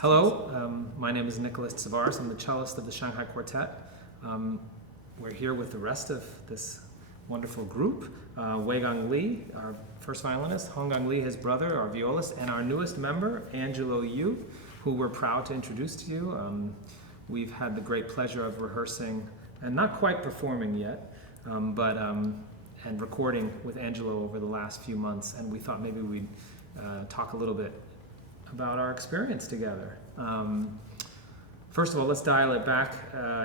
Hello, my name is Nicholas Tzavaras. I'm the cellist of the Shanghai Quartet. We're here with the rest of this wonderful group. Weigang Li, our first violinist, Honggang Li, his brother, our violist, and our newest member, Angelo Xiang, who we're proud to introduce to you. We've had the great pleasure of rehearsing, and not quite performing yet, and recording with Angelo over the last few months, and we thought maybe we'd talk a little bit about our experience together. First of all, let's dial it back.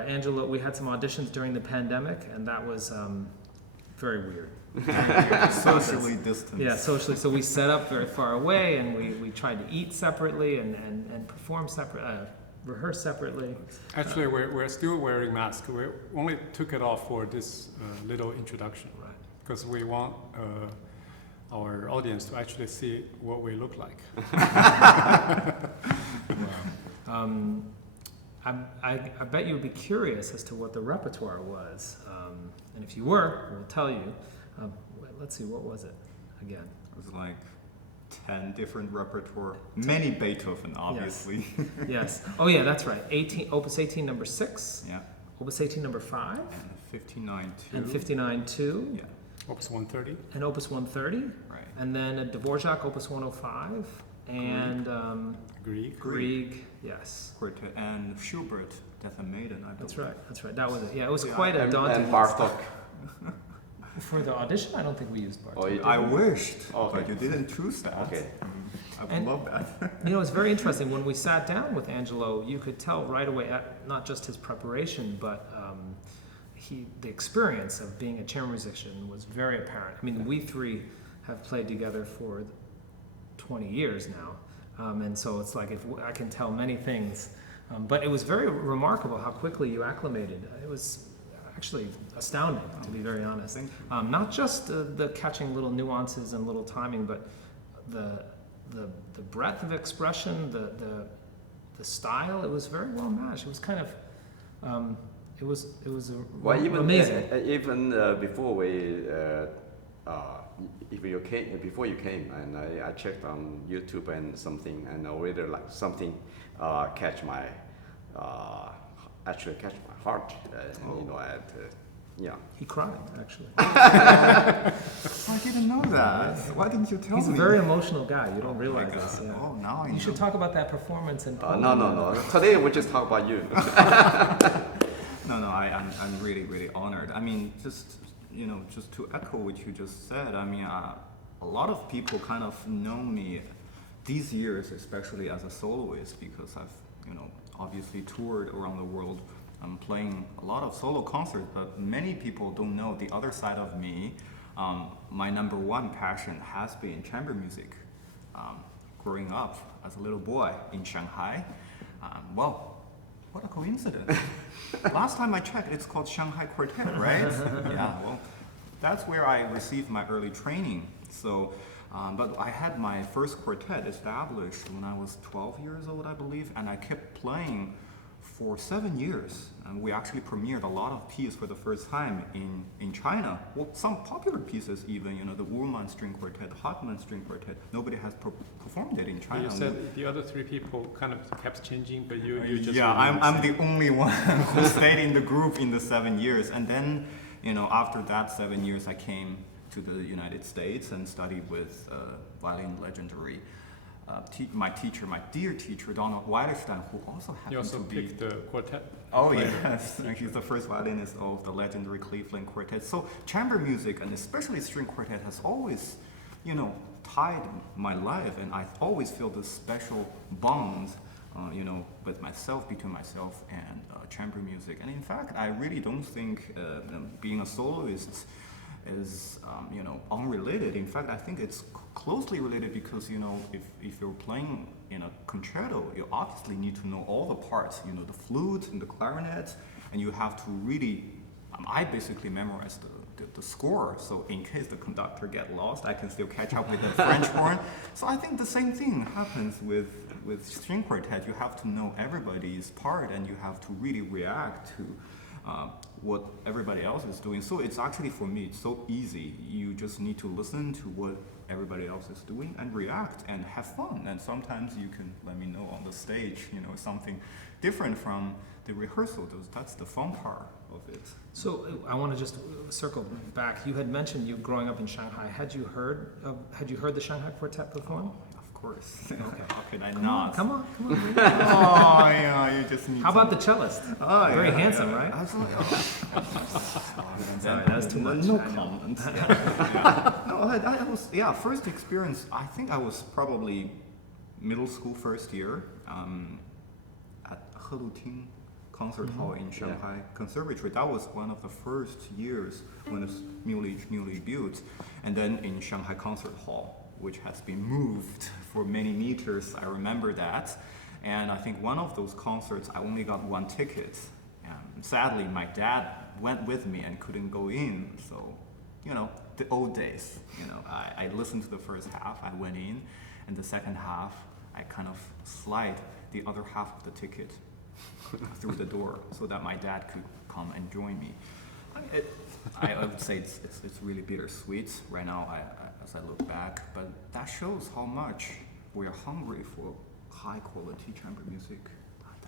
Angelo, we had some auditions during the pandemic, and that was very weird. Socially distant. Yeah, socially. So we set up very far away, and we tried to eat separately and perform separately, rehearse separately. Actually, we're still wearing masks. We only took it off for this little introduction, Right? because we want our audience to actually see what we look like. I bet you would be curious as to what the repertoire was, and if you were, we'll tell you. Let's see, what was it again? It was like 10 different repertoire, many Beethoven, obviously. Yes. Oh yeah, that's right. Opus 18 number 6. Yeah. Opus 18 number 5. And 59 2. And 59-2. Yeah. Opus 130. And Opus 130. Right. And then a Dvorak Opus 105. And Grieg, yes. Quartet and Schubert, Death and Maiden, I believe. That's right. That's right. That was it. Yeah, it was quite a daunting. And Bartok. For the audition, I don't think we used Bartok. I wished, Okay. but you didn't choose that. Okay. I would And- love that. You know, it's very interesting. When we sat down with Angelo, you could tell right away, not just his preparation, but the experience of being a chamber musician was very apparent. I mean, we three have played together for 20 years now, and so it's like I can tell many things. But it was very remarkable how quickly you acclimated. It was actually astounding, to be very honest. Not just the catching little nuances and little timing, but the breadth of expression, the style. It was very well matched. It was kind of it was amazing. Even before before you came, and I checked on YouTube and something, and already like something catch my heart. Yeah. He cried, actually. I didn't know that. Why didn't you tell me? He's a very emotional guy. You don't Oh realize my this. God. Yeah. Oh, now I You should know. talk about that performance in Poland. No. Today we just talk about you. No, I'm really, really honored. I mean, just to echo what you just said, I mean, a lot of people kind of know me these years, especially as a soloist, because I've, obviously toured around the world. I'm playing a lot of solo concerts, but many people don't know the other side of me. My number one passion has been chamber music. Growing up as a little boy in Shanghai, what a coincidence. Last time I checked, it's called Shanghai Quartet, right? Yeah, well, that's where I received my early training. So, but I had my first quartet established when I was 12 years old, I believe, and I kept playing for 7 years. And we actually premiered a lot of pieces for the first time in China. Well, some popular pieces even, the Ullmann String Quartet, the Hartmann String Quartet. Nobody has performed it in China. You said the other three people kind of kept changing, but you just... Yeah, I'm the only one who stayed in the group in the 7 years. And then, after that 7 years, I came to the United States and studied with violin legendary my dear teacher, Donald Weiderstein, who also You happened also to be... picked the quartet. Oh yes, he's the first violinist of the legendary Cleveland Quartet. So chamber music, and especially string quartet, has always, tied my life, and I always feel this special bond, with myself, between myself and chamber music. And in fact, I really don't think being a soloist is, unrelated. In fact, I think it's closely related because, if you're playing in a concerto, you obviously need to know all the parts, the flute and the clarinet, and you have to really, I basically memorize the score, so in case the conductor gets lost, I can still catch up with the French horn. So I think the same thing happens with string quartet. You have to know everybody's part, and you have to really react to what everybody else is doing. So it's actually, for me, it's so easy. You just need to listen to what everybody else is doing and react and have fun. And sometimes you can let me know on the stage, something different from the rehearsal. That's the fun part of it. So I want to just circle back. You had mentioned you growing up in Shanghai. Had you heard the Shanghai Quartet perform? Of course. Okay. How could I not? Come on. Oh, yeah, you just need How about the cellist? Oh, Very yeah, handsome, yeah. right? Absolutely. Sorry, that was too much. No I know. comment. Yeah. No, I was, first experience, I think I was probably middle school first year at Heluting Concert Hall in Shanghai Conservatory. That was one of the first years when it's newly built. And then in Shanghai Concert Hall, which has been moved for many meters, I remember that. And I think one of those concerts, I only got one ticket. Sadly, my dad went with me and couldn't go in. So, the old days, I listened to the first half, I went in, and the second half, I kind of slide the other half of the ticket through the door so that my dad could come and join me. I would say it's really bittersweet right now as I look back, but that shows how much we're hungry for high quality chamber music.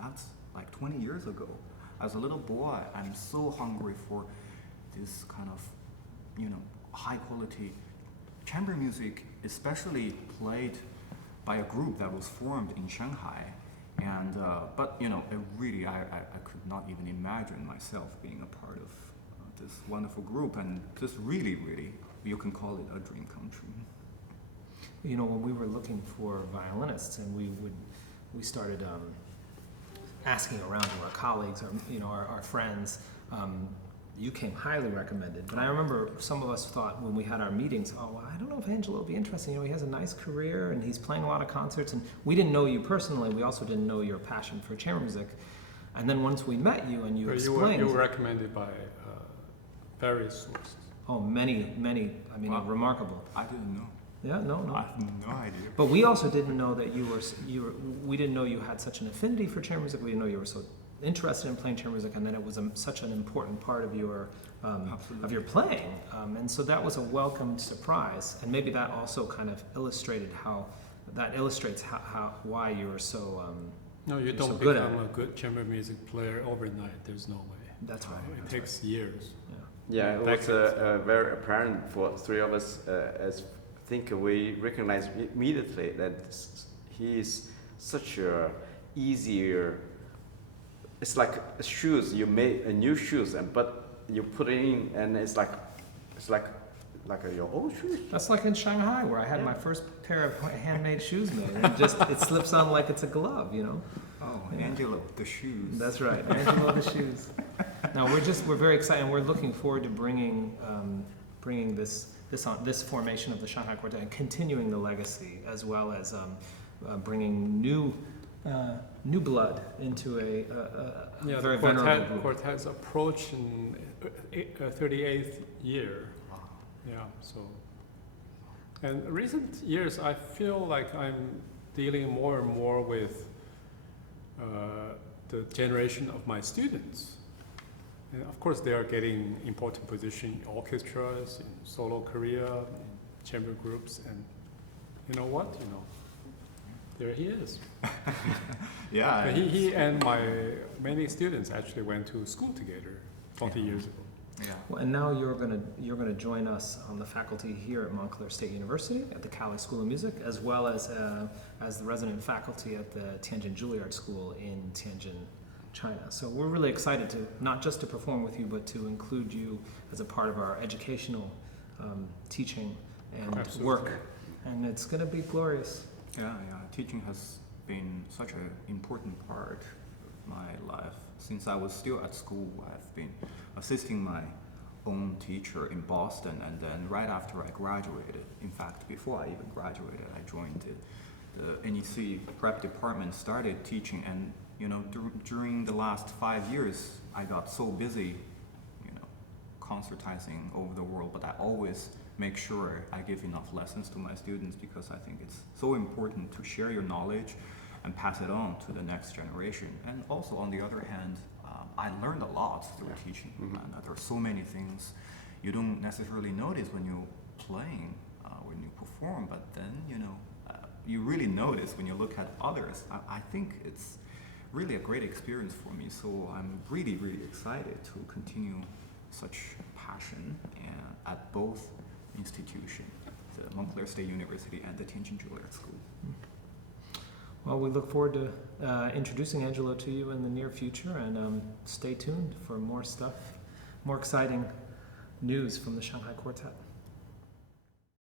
That's like 20 years ago. As a little boy, I'm so hungry for this kind of, high quality chamber music, especially played by a group that was formed in Shanghai. And but I could not even imagine myself being a part of this wonderful group, and just really, you can call it a dream come true. When we were looking for violinists, and we started asking around to our colleagues, our friends, you came highly recommended. But I remember some of us thought when we had our meetings, I don't know if Angelo will be interested. He has a nice career and he's playing a lot of concerts. And we didn't know you personally. We also didn't know your passion for chamber music. And then once we met you and you explained... You were recommended by various sources. Oh, many. Wow. Remarkable. I didn't know. Yeah, no. I have no idea. But we also didn't know that we didn't know you had such an affinity for chamber music. We didn't know you were so interested in playing chamber music, and then it was such an important part of your playing, and so that was a welcomed surprise, and maybe that also kind of illustrates why you were so no, you don't become a good chamber music player overnight. There's no way. That's right. It takes years. Yeah, it was very apparent for three of us. As I think we recognized immediately that he is such a easier. It's like shoes. You made a new shoes, but you put it in, and it's like your old shoes. That's like in Shanghai, where I had my first pair of handmade shoes made, and it slips on like it's a glove, Oh, yeah. Angelo, the shoes. That's right, Angelo, the shoes. Now we're very excited, and we're looking forward to bringing this formation of the Shanghai Quartet and continuing the legacy, as well as bringing new blood into a very venerable group. Quartet's approaching 38th year. Wow. Yeah, so. And recent years, I feel like I'm dealing more and more with the generation of my students. And of course, they are getting important position in orchestras, in solo career, in chamber groups, and you know what? There he is. Yeah. He and my many students actually went to school together 20 years ago. Yeah. Well, and now you're gonna join us on the faculty here at Montclair State University at the Cali School of Music, as well as the resident faculty at the Tianjin Juilliard School in Tianjin, China. So we're really excited to not just to perform with you, but to include you as a part of our educational teaching and Absolutely. work. And it's going to be glorious. Yeah. Teaching has been such an important part of my life. Since I was still at school, I've been assisting my own teacher in Boston, and then right after I graduated, in fact, before I even graduated, I joined the NEC prep department, started teaching, and during the last 5 years, I got so busy, concertizing over the world, but I always make sure I give enough lessons to my students, because I think it's so important to share your knowledge and pass it on to the next generation. And also, on the other hand, I learned a lot through teaching. Mm-hmm. And there are so many things you don't necessarily notice when you're playing, when you perform. perform, but then, you really notice when you look at others. I think it's really a great experience for me, so I'm really, really excited to continue such passion at both institutions, the Montclair State University and the Tianjin Juilliard School. Well, we look forward to introducing Angelo to you in the near future, and stay tuned for more stuff, more exciting news from the Shanghai Quartet.